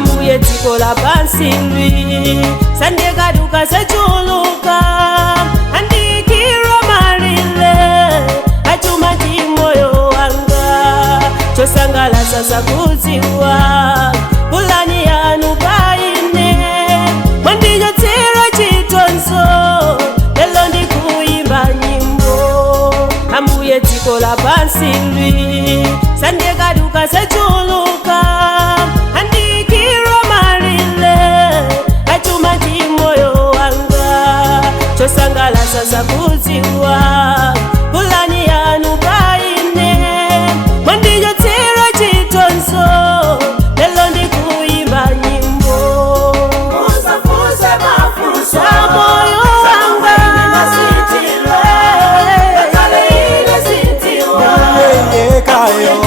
ambuye dziko lapansi lwi sandikaduka sechuluka andikiro malile achuma ndi moyo wanga chosangalatsa sakudziwa pulani yanu paine mwandichotsera chitonzo lelo ndikuimba nyimbo ambuye dziko lapansi lwi sandikaduka sechuluka andikiro malile achuma ndi moyo wanga chosangalatsa sakudziwa pulani yanu paine mwandichotsera chitonzo lelo ndikuimba nyimbo musafunse mafunso moyo wanga nasitile kale ile sitiwa yekayo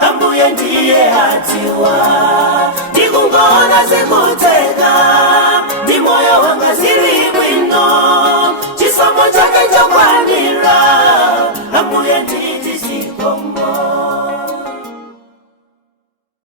ambuye ndiye hatiwa ndikungona zekuteka ndi moyo wanga zilipo